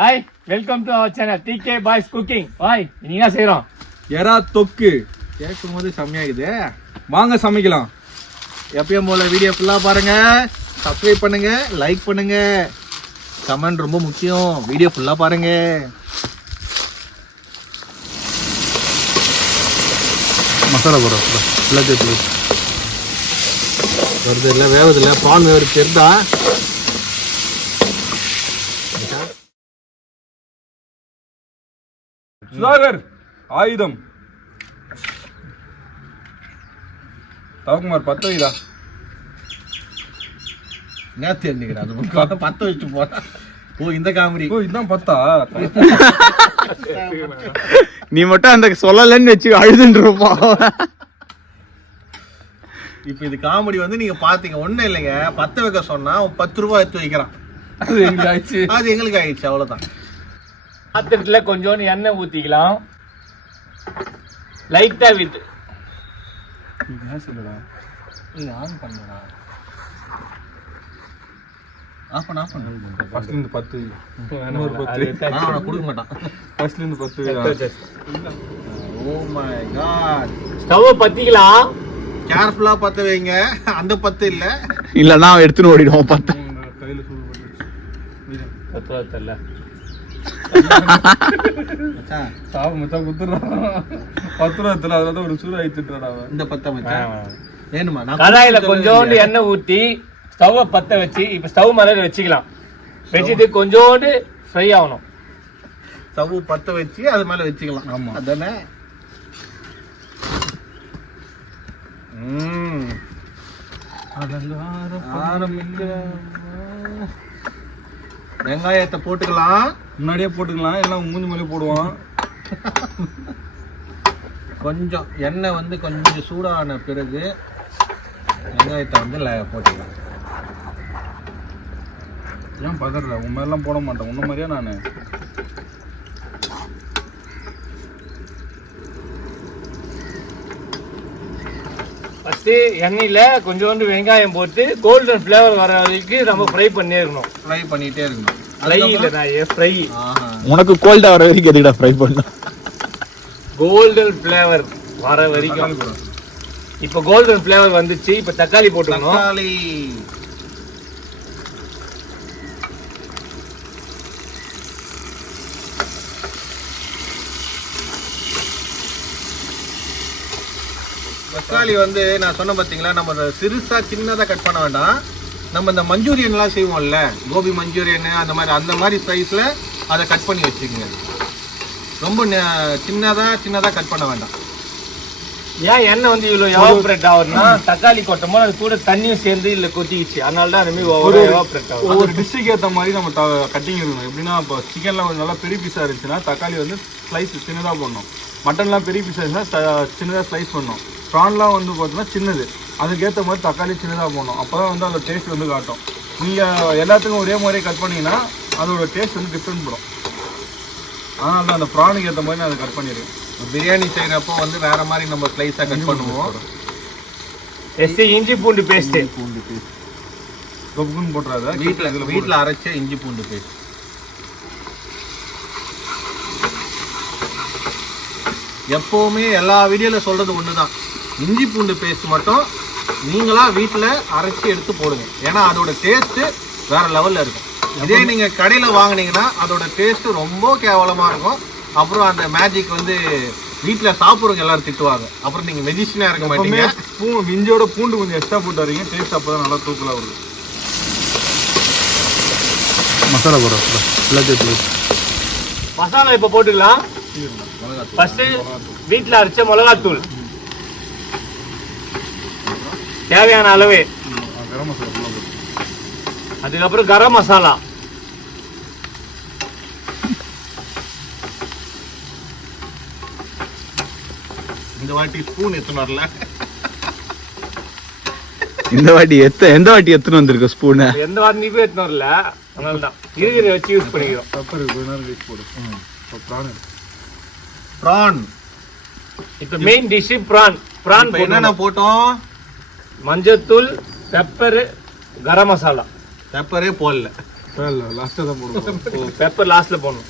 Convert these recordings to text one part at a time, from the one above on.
Hi, welcome to our channel TK boys cooking. Hi, இன்னைக்கு என்ன செய்றோம்? எறா தொக்கு. கேட்கும் போது செம்மையாகுது. வாங்க சமைக்கலாம். எப்பயும் போல வீடியோ ஃபுல்லா பாருங்க, சப்ஸ்கிரைப் பண்ணுங்க, லைக் பண்ணுங்க, கமெண்ட் ரொம்ப முக்கியம். வீடியோ ஃபுல்லா பாருங்க. மசாலா போடுறோம். ஃபுல்லாக வருது இல்லை, வேவுது இல்லை, ப்ரான் வேறு தெரிதா? சுதாகர் ஆயுதம் தவக்குமார் 10 வைடா. நேத்து என்னைக்கு அது 10 வச்சு போறா. ஓ இந்த காமெடி. ஓ இதுதான் 10ஆ? நீ மட்டும் அந்த சொல்லலன்னு வச்சு அழுதுன்றப்பா. இப்ப இது காமெடி வந்து நீங்க பாத்தீங்க. ஒண்ணும் இல்லைங்க, 10 வைக்க சொன்னா 10 ரூபாய் எடுத்து வைக்கிறான். அது எங்களுக்கு ஆயிடுச்சு. அது எங்களுக்கு ஆயிடுச்சு, அவ்வளவுதான். பாத்திரத்துல கொஞ்சோண்டு எண்ணெய் ஊத்திக்கலாம். லைட்டா விட்டு நீங்க ஆன் பண்ணுடா. ஆஃப் பண்ணு. ஃபர்ஸ்ட்ல இருந்து 10. இன்னொரு 10. நான் கொடுக்க மாட்டான். ஃபர்ஸ்ட்ல இருந்து 10. Oh my God. ஸ்டவ் பத்திக்கலாம். கேர்ஃபுல்லா பத்த வைங்க. அந்த 10 இல்ல. இல்லன்னா எடுத்துன்னு ஓடிடுவோம். 10 கையில சூடு போட்டு. பத்தல. மச்சான் சாவு மச்சான் குத்துறான். 10 ரூபாய் தல, அதனால ஒரு சூடு ஆயிட்டுடா அவன். இந்த 10 மச்சான் வேணுமா? நான் கடாயில கொஞ்சோண்டு எண்ணெய் ஊத்தி ஸ்டவ் பத்த வச்சு இப்ப ஸ்டவ் மேல வச்சுக்கலாம். வச்சுட்டு கொஞ்சோண்டு ஃப்ரை ஆகணும். ஸ்டவ் பத்த வச்சு அது மேல வச்சுக்கலாம். ஆமா. அதானே. வெங்காயத்தை போட்டுக்கலாம். முன்னாடியே போட்டுக்கலாம், எல்லாம் மூஞ்சி மேலே போடுவான். கொஞ்சம் எண்ணெய் வந்து கொஞ்சம் சூடான பிறகு வெங்காயத்தை வந்து போட்டுக்கலாம். ஏன் பதற? உன் மாதிரிலாம் போட மாட்டேன். உன்ன மாதிரியா நான்? ஃபர்ஸ்ட் எண்ணெயில கொஞ்சோண்டு வெங்காயம் போட்டு கோல்டன் ஃபிளேவர் வர வரைக்கும் நம்ம ஃப்ரை பண்ணி இருக்கணும். ஃப்ரை பண்ணிட்டே இருக்கணும். ஃப்ரை இல்ல நான் ஃப்ரை. உனக்கு கோல்டா வர வரைக்கும் எதுக்குடா ஃப்ரை பண்ண? கோல்டன் ஃபிளேவர் வர வரைக்கும். இப்ப கோல்டன் ஃபிளேவர் வந்துச்சு. இப்ப தக்காளி போட்டுக்கணும். தக்காளி தக்காளி வந்து நான் சொன்ன பாத்தீங்களா, நம்ம சிறுசா சின்னதா கட் பண்ண வேண்டாம். நம்ம இந்த மஞ்சூரியன்லாம் செய்வோம்ல, கோபி மஞ்சூரியன் அந்த மாதிரி சைஸ்ல அதை கட் பண்ணி வச்சுக்கோங்க. ரொம்ப சின்னதா கட் பண்ண வேண்டாம். ஏன் எண்ணெய் வந்து இவ்வளவு எவாபரேட் ஆகுதுன்னா தக்காளி கொட்டும் அது கூட தண்ணியும் சேர்ந்து இல்ல கொட்டிச்சு. அதனால தான் அந்த மாதிரி எவாபரேட் ஆகும். ஒவ்வொரு டிஷ்ஷுக்கு ஏற்ற மாதிரி நம்ம கட்டிங் இருக்கணும். எப்படின்னா இப்போ சிக்கன்லாம் கொஞ்சம் நல்லா பெரிய பீஸாக இருந்துச்சுன்னா தக்காளி வந்து ஸ்லைஸ் சின்னதாக போடணும். மட்டன்லாம் பெரிய பீஸாக இருந்துச்சுன்னா சின்னதாக ஸ்லைஸ் பண்ணணும். ப்ரான்லாம் வந்து பார்த்தீங்கன்னா சின்னது, அதுக்கேற்ற மாதிரி தக்காளி சின்னதாக போடணும். அப்போ தான் வந்து அதோட டேஸ்ட் வந்து காட்டும். நீங்கள் எல்லாத்துக்கும் ஒரே மாதிரியே கட் பண்ணிங்கன்னா அதோட டேஸ்ட் வந்து டிஃப்ரெண்ட் படும். அதனால தான் அந்த ப்ரானுக்கு ஏற்ற மாதிரி நான் அதை கட் பண்ணிடுவேன். பிரியாணி செய்யறப்போ வந்து வேற மாதிரி நம்ம ஸ்லைஸா கட் பண்ணுவோம். இஞ்சி பூண்டு பேஸ்ட் கொப்புக்குன்னு போட்டுறாத. வீட்டில் அரைச்ச இஞ்சி பூண்டு பேஸ்ட். எப்பவுமே எல்லா வீடியோல சொல்றது ஒண்ணுதான், இஞ்சி பூண்டு பேஸ்ட் மட்டும் நீங்களா வீட்டில் அரைச்சி எடுத்து போடுங்க. ஏன்னா அதோட டேஸ்ட் வேற லெவல்ல இருக்கும். இதே நீங்க கடையில வாங்கினீங்கன்னா அதோட டேஸ்ட் ரொம்ப கேவலமா இருக்கும். அப்புறம் அந்த மேஜிக் வந்து வீட்டுல சாப்பிடுறவங்க எல்லாரும் திட்டுவாங்க. அப்புறம் நீங்க மெஜிஷியனா இருக்க மாட்டீங்க. இஞ்சியோட பூண்டு கொஞ்சம் எக்ஸ்ட்ரா போட்டு வரீங்க, டேஸ்ட் அப்பதான் நல்லா தூக்கலா வருது. மசாலா போடுறோம். மசாலா இப்ப போட்டுக்கலாம். ஃபர்ஸ்ட் வீட்டுல அரைச்ச மிளகாத்தூள் தேவையான அளவு. கரம் மசாலா. அதுக்கப்புறம் கரம் மசாலா. இந்த வாட்டி ஸ்பூன் எத்தனை வரல. இந்த வாட்டி எந்த வாட்டி எத்தனை வந்திருக்கு ஸ்பூனு? எந்த வாட்டி நீ போய் எத்தனை வரல. அதனால தான் இருக்கிறத வச்சு யூஸ் பண்ணிக்கிறோம். பெப்பர் கொஞ்ச நேரம் கழிச்சு போடு. ப்ரான் இப்ப மெயின் டிஷ் ப்ரான். என்னென்ன போட்டோம்? மஞ்சத்தூள், பெப்பர், கரம் மசாலா. பெப்பரே போடல. இல்லை லாஸ்ட்டாக தான் போடுவோம். பெப்பர் லாஸ்ட்ல போடணும்.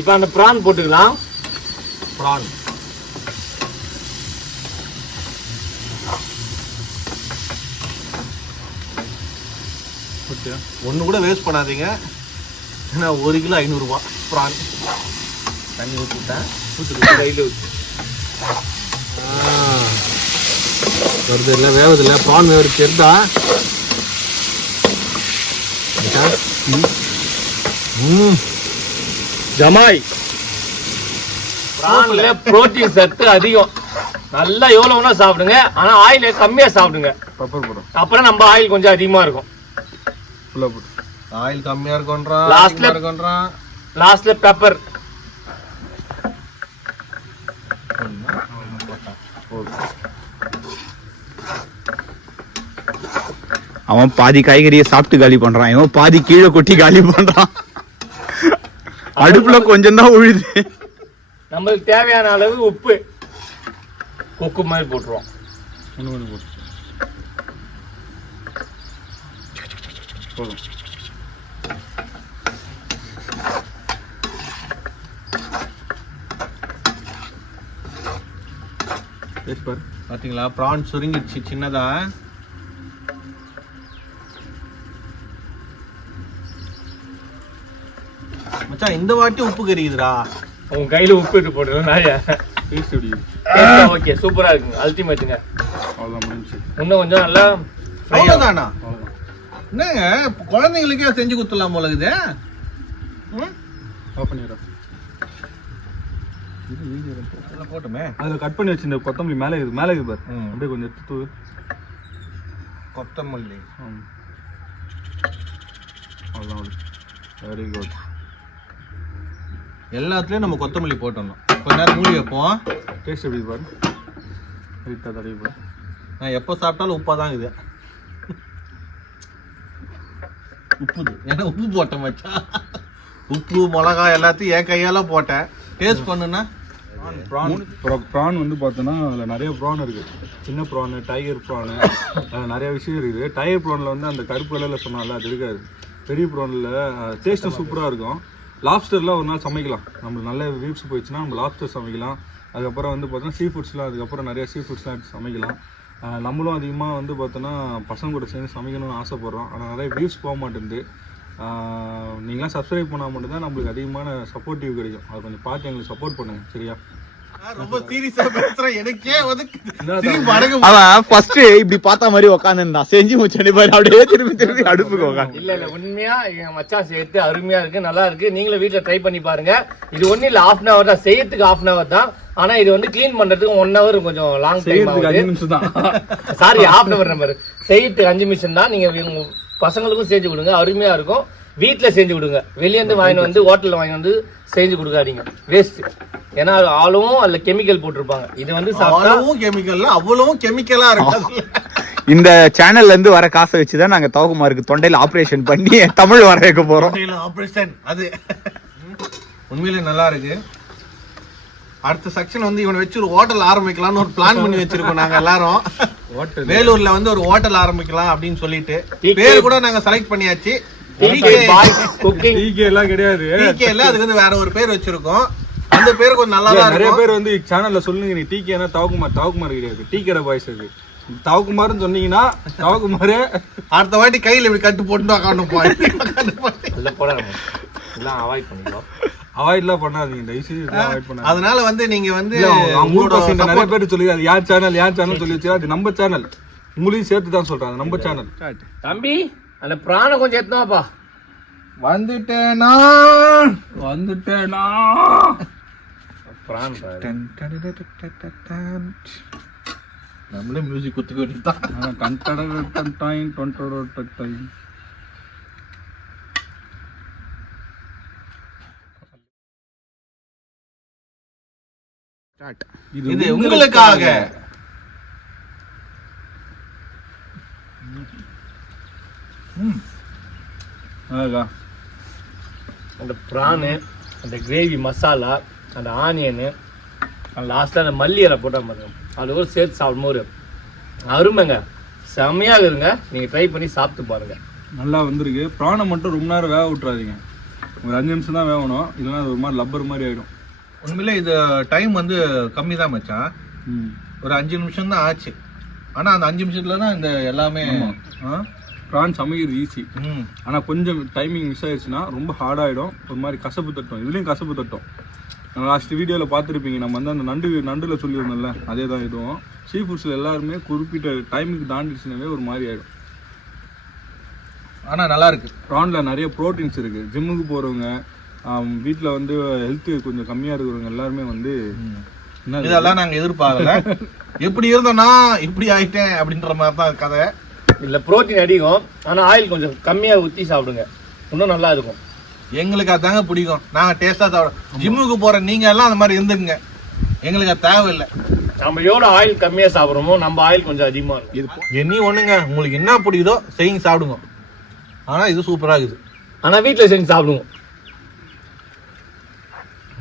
இப்போ அந்த ப்ரான் போட்டுக்கலாம். Prawn okay. ஒன்று கூட வேஸ்ட் பண்ணாதீங்க. ஏன்னா 1 கிலோ 500 ரூபா ப்ரான். தண்ணி ஊற்றிட்டேன். கையில் ஊற்றி வருது இல்லை வேவுது இல்லை ப்ரான் வேவுது தெரிதா? ஜமாய் ப்ரான்ல புரோட்டீன் சத்து அதிகம். நல்லா எவ்வளவுனா சாப்பிடுங்க, ஆனா ஆயில் கம்மியா சாப்பிடுங்க. பெப்பர் போடுறோம். அப்புறம் நம்ம ஆயில் கொஞ்சம் அதிகமா இருக்கும். ஃபுல்லாக போட்டு ஆயில் கம்மியா இருக்கும்ன்றான், Lastல- அதிகமா இருக்கும்ன்றான். லாஸ்ட்ல பெப்பர். அவன் பாதி காய்கறியை சாப்பிட்டு காலி பண்றான், இவன் பாதி கீழே கொட்டி காலி பண்றான். அடுப்புல கொஞ்சம் தான் உழுது. நம்மளுக்கு தேவையான அளவு உப்பு கொக்கு மாதிரி போட்டுருவோம். ஒன்று ஒன்று போட்டு போதும். பாரு பாத்தீங்களா ப்ரான் சுருங்கிடுச்சு சின்னதா. மச்சான் இந்த வாட்டி உப்பு கறிக்குதுடா. உங்க கையில உப்பு இட்டு போட்டுருவோம். நாய டேஸ்ட் எப்படி இருக்கு? ஓகே, சூப்பரா இருக்குங்க. அல்டிமேட்டுங்க. அவ்வளோதான் முடிஞ்சு. இன்னும் கொஞ்சம் நல்லா fry ஆகும். அவ்வளவுதானா? அவ்வளோதான். என்னங்க குழந்தைங்களுக்கே செஞ்சு கொடுத்துடலாம் போல இருக்குது. ஆஃப் பண்ணிடுறேன். போட்டுமே அதில் கட் பண்ணி வச்சு இந்த கொத்தமல்லி மேலே இருக்குது, மேலே இருக்குது பாரு. அப்படியே கொஞ்சம் எடுத்து தூவு. கொத்தமல்லி. அவ்வளோதான். Very good. எல்லாத்துலயும் நம்ம கொத்தமல்லி போட்டணும். கொஞ்ச நேரம் மூடி வைப்போம். டேஸ்ட் எப்படி பாரு. லைட்டாக தடவி பாரு. நான் எப்போ சாப்பிட்டாலும் உப்பா தான் இருக்குது. உப்புது ஏன்னா உப்பு போட்டேன் மச்சான். உப்பு மிளகாய் எல்லாத்தையும் என் கையால போட்டேன். டேஸ்ட் பண்ணுன்னா ப்ரான் வந்து பார்த்தோன்னா அதில் நிறைய ப்ரான் இருக்குது. சின்ன ப்ரானு, டைகர் ப்ரானு, அதில் நிறைய விஷயம் இருக்குது. டைகர் ப்ரானில் வந்து அந்த கருப்பு கலரில் சொன்னால அது இருக்காது. பெரிய ப்ரானில் டேஸ்ட்டும் சூப்பராக இருக்கும். லாப்ஸ்டர்லாம் ஒரு நாள் சமைக்கலாம். நம்மளுக்கு நல்ல வியூஸ் போயிடுச்சுன்னா நம்ம லாப்ஸ்டர் சமைக்கலாம். அதுக்கப்புறம் வந்து பார்த்தோன்னா சீ ஃபுட்ஸ்லாம், அதுக்கப்புறம் நிறைய சீ ஃபுட்ஸ்லாம் எடுத்து சமைக்கலாம். நம்மளும் அதிகமாக வந்து பார்த்தோன்னா பசங்க கூட சேர்ந்து சமைக்கணும்னு ஆசைப்பட்றோம். ஆனால் நிறைய வியூஸ் போக மாட்டேங்குது. நீங்களாம் சப்ஸ்கிரைப் பண்ணால் மட்டும்தான் நம்மளுக்கு அதிகமான சப்போர்ட்டிவ் கிடைக்கும். அதை கொஞ்சம் பார்த்து எங்களுக்கு சப்போர்ட் பண்ணுங்கள், சரியா? ரொம்ப சீரியஸா பேசுறேன். எனக்கே வந்து அவன் ஃபர்ஸ்ட் இப்படி பார்த்த மாதிரி உட்காந்துருந்தான், செஞ்சு முடிச்சு பாரு அப்படியே திரும்பி அடுப்புக்கு உட்காந்து. இல்ல உண்மையா எங்க மச்சான் சேர்த்து அருமையா இருக்கு, நல்லா இருக்கு. நீங்களும் வீட்டுல ட்ரை பண்ணி பாருங்க. இது ஒண்ணு இல்ல, 1/2 hour தான் செய்யறதுக்கு. 1/2 hour தான். ஆனா இது வந்து கிளீன் பண்றதுக்கு 1 hour கொஞ்சம் லாங் டைம் ஆகுது. 5 நிமிஷம் தான். Sorry, 1/2 hour number. செய்யறதுக்கு 5 நிமிஷம் தான். நீங்க உங்க பசங்களுக்கும் செஞ்சு கொடுங்க, அருமையா இருக்கும். வீட்டுல செஞ்சு கொடுங்க. வெளியே இருந்து வாங்கிட்டு வந்து ஹோட்டல்ல வாங்கி வந்து செஞ்சு கொடுக்காதீங்க, வேஸ்ட். ஏன்னா ஆளும் அதுல கெமிக்கல் போட்டிருப்பாங்க. இது வந்து அவ்வளவும் கெமிக்கல், அவ்வளவும் கெமிக்கலா இருக்கு. இந்த சேனல்ல இருந்து வர காசை வச்சுதான் நாங்க தவகுமாருக்கு தொண்டையில ஆபரேஷன் பண்ணி தமிழ் வர வைக்க போறோம். ஆபரேஷன் அது உண்மையிலே நல்லா இருக்கு. அடுத்த செக்ஷன் வந்து இவனை வச்சு ஒரு ஹோட்டல் ஆரம்பிக்கலாம்னு ஒரு பிளான் பண்ணி வச்சிருக்கோம் நாங்க எல்லாரும். வேலூர்ல வந்து ஒரு ஹோட்டல் ஆரம்பிக்கலாம் அப்படின்னு சொல்லிட்டு பேர் கூட நாங்க செலக்ட் பண்ணியாச்சு. எல்லாம் கிடையாது. அதுக்கு வந்து வேற ஒரு பேர் வச்சிருக்கோம். அந்த பேரு கொஞ்சம் நல்லா தான் நிறைய இருக்கும். பேர் வந்து சேனல்ல சொல்லுங்க, நீ டிகேனா தவகுமார் கிடையாது, டிகேட பாய்ஸ் இருக்கு. தவகுமார்னு சொன்னீங்கன்னா தவகுமாரே அடுத்த வாட்டி கையில இப்படி கட்டு போட்டு உட்காந்து அவாய்ட் பண்ணிக்கலாம். அவாய்ட்லாம் பண்ணாதீங்க, தயவுசெய்து அவாய்ட் பண்ணாதீங்க. அதனால வந்து நீங்க வந்து நிறைய பேர் சொல்லி அது யார் சேனல் சொல்லி வச்சு அது நம்ம சேனல். உங்களையும் சேர்த்து தான் சொல்றாங்க, நம்ம சேனல். தம்பி அந்த பிராண கொஞ்சம் எத்தனாப்பா. வந்துட்டேனா பிரான் நம்மளே மியூசிக் குத்துக்க வேண்டியதுதான். இது உங்களுக்காக. அந்த பிரானு, அந்த கிரேவி மசாலா, அந்த ஆனியனு, லாஸ்ட்ல அந்த மல்லி இலை போட்டா பாருங்க, அது ஒரு சேர்த்து சாப்பிடும்போது அருமைங்க, செம்மையாக இருங்க. நீங்க ட்ரை பண்ணி சாப்பிட்டு பாருங்க. நல்லா வந்திருக்கு. ப்ரானை மட்டும் ரொம்ப நேரம் வேக விட்டுறாதீங்க, ஒரு 5 நிமிஷம் தான் வேகணும், இல்லைன்னா அது ஒரு மாதிரி லப்பர் மாதிரி ஆகிடும். உண்மையிலே இது டைம் வந்து கம்மி தான் மச்சான், ஒரு 5 நிமிஷம் தான் ஆச்சு. ஆனால் அந்த 5 நிமிஷத்துல தான் இந்த எல்லாமே. ப்ரான் சமைக்கிறது ஈஸி, ஆனால் கொஞ்சம் டைமிங் மிஸ் ஆயிடுச்சுன்னா ரொம்ப ஹார்டாகிடும், ஒரு மாதிரி கசப்பு தட்டும். இதுலேயும் கசப்பு தட்டும். லாஸ்ட் வீடியோவில் பார்த்துருப்பீங்க, நம்ம வந்து அந்த நண்டில் சொல்லியிருந்தோம்ல, அதே தான் இதுவும். சீ ஃபுட்ஸில் எல்லாருமே குறிப்பிட்ட டைமுக்கு தாண்டிடுச்சுனாவே ஒரு மாதிரி ஆகிடும். ஆனால் நல்லா இருக்கு. ப்ரானில் நிறைய ப்ரோட்டீன்ஸ் இருக்குது. ஜிம்முக்கு போகிறவங்க, வீட்டில் வந்து ஹெல்த்து கொஞ்சம் கம்மியாக இருக்கிறவங்க எல்லாருமே வந்து இதெல்லாம் நாங்கள் எதிர்பார்க்கல. எப்படி இருந்தோன்னா இப்படி ஆயிட்டேன் அப்படின்ற மாதிரி தான் கதை. இல்லை புரோட்டீன் அதிகம், ஆனால் ஆயில் கொஞ்சம் கம்மியாக ஊற்றி சாப்பிடுங்க, இன்னும் நல்லா இருக்கும். எங்களுக்கு அதாங்க பிடிக்கும், நாங்கள் டேஸ்ட்டாக சாப்பிடுவோம். ஜிம்முக்கு போகிற நீங்கள் எல்லாம் அந்த மாதிரி இருந்துங்க, எங்களுக்கு அது தேவையில்லை. நம்ம எவ்வளோ ஆயில் கம்மியாக சாப்பிட்றோமோ நம்ம ஆயில் கொஞ்சம் அதிகமாக இருக்கும். இது இனி ஒன்றுங்க, உங்களுக்கு என்ன பிடிக்குதோ செய்யுங்க, சாப்பிடுங்க. ஆனால் இது சூப்பராக இருக்குது. ஆனால் வீட்டில் செஞ்சு சாப்பிடுவோம்.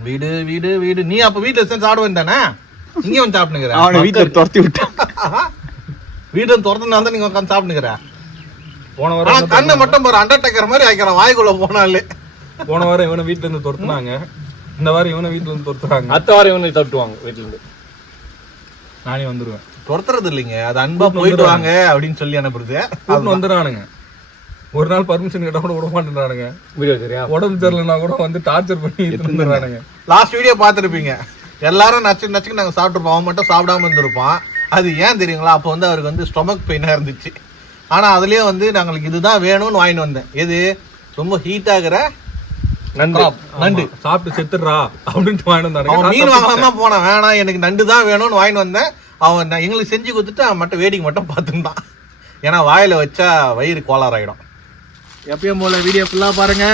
வீடு வீடு வீடு நீ அப்போ வீட்டில் செஞ்சு சாப்பிடுவேன் தானே, இங்கே வந்து சாப்பிட்டுக்கிறேன். அவனை வீட்டுல துரத்தி விட்டான். வீட்டை திறத்துனா தான் நீங்கள் உட்காந்து சாப்பிட்டுக்கிற. போன வாரம் கண்ணை மட்டும் ஒரு அண்டர்டேக்கர் மாதிரி ஆயிக்கிறேன் வாய்க்குள்ள போனாலே. போன வாரம் இவனை வீட்டுல இருந்து துரத்துனாங்க, இந்த வாரம் இவனை வீட்டுல இருந்து துரத்துறாங்க. அடுத்த வாரம் இவனை தட்டுவாங்க வீட்டிலேருந்து. நானே வந்துடுவேன். துரத்துறது இல்லைங்க, அது அன்பா போயிட்டு வாங்க அப்படின்னு சொல்லி அனுப்புறது. கூப்பிட்டு வந்துடுறானுங்க. ஒரு நாள் பர்மிஷன் கேட்டா கூட விட மாட்டேன்றானுங்க. வீடியோ தெரியா, உடம்பு தெரியலன்னா கூட வந்து டார்ச்சர் பண்ணி இருந்துடுறானுங்க. லாஸ்ட் வீடியோ பார்த்துருப்பீங்க, எல்லாரும் நச்சுக்கு நாங்கள் சாப்பிட்டுருப்போம், அவன் மட்டும் சாப்பிடாம இருந்திருப்பான். அது ஏன் தெரியுங்களா, அப்போ வந்து அவருக்கு வந்து ஸ்டொமக் பெயினாக இருந்துச்சு. ஆனால் அதுலேயே வந்து நாங்களுக்கு இதுதான் வேணும்னு வாங்கிட்டு வந்தேன். எது ரொம்ப ஹீட் ஆகிற நண்டு சாப்பிட்டு செத்துடுறா அப்படின்ட்டு வாங்கிட்டு வந்தாங்க. அவன் மீன் வாங்காம போனான், வேணாம் எனக்கு நண்டு தான் வேணும்னு வாங்கிட்டு வந்தேன். அவன் எங்களுக்கு செஞ்சு கொடுத்துட்டு அவன் மட்டும் வேடிக்கை மட்டும் பார்த்துருந்தான். ஏன்னா வாயில வச்சா வயிறு கோளாறாயிடும். எப்பயும் போல வீடியோ ஃபுல்லாக பாருங்க,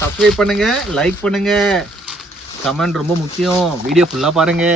சப்ஸ்கிரைப் பண்ணுங்க, லைக் பண்ணுங்க, கமெண்ட் ரொம்ப முக்கியம். வீடியோ ஃபுல்லாக பாருங்க.